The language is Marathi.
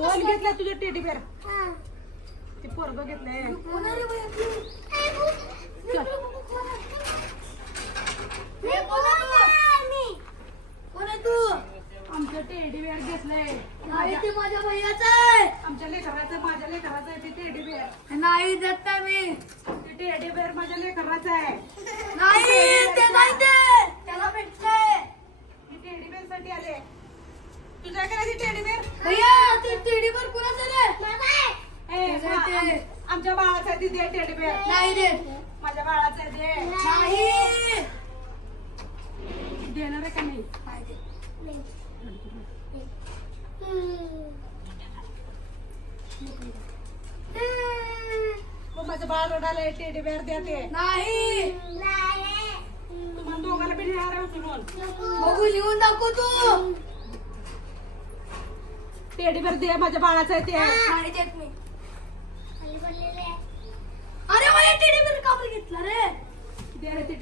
कोण घेतलं तुझं टेडी बेअर ते पोरग घेतलंय आमचं टेडी बेअर घेतलंय ते माझ्या भैयाचं आहे. आमच्या लेकराचं माझ्या लेकराचं आहे ते टेडी बेअर नाही देत नाही मी. ते टेडी बेअर माझ्या लेकराचं आहे नाही ते नाही ते. त्याला भेटलंय. मी टेडी बेअर साठी आले तुझ्या करायची टेडी बेअर भैया ते टेडीवर कुणाचं रे? आमच्या बाळाचं आहे ते दे टेडी बेअर नाही देत. माझ्या बाळाचं आहे दे नाही देणार आहे का नाही नाही देत. मग माझं बाळ रडायला टेडी बेअर द्या ते नाही तुम्हाला दोघांना बी देणार आहे उचलून बघू लिहून दाखव तू. टेडी बेअर दे माझ्या बाळाचं आहे ते नाही देत मी. अरे मला टेडीवर का बरं घेतला रे? दे रे ते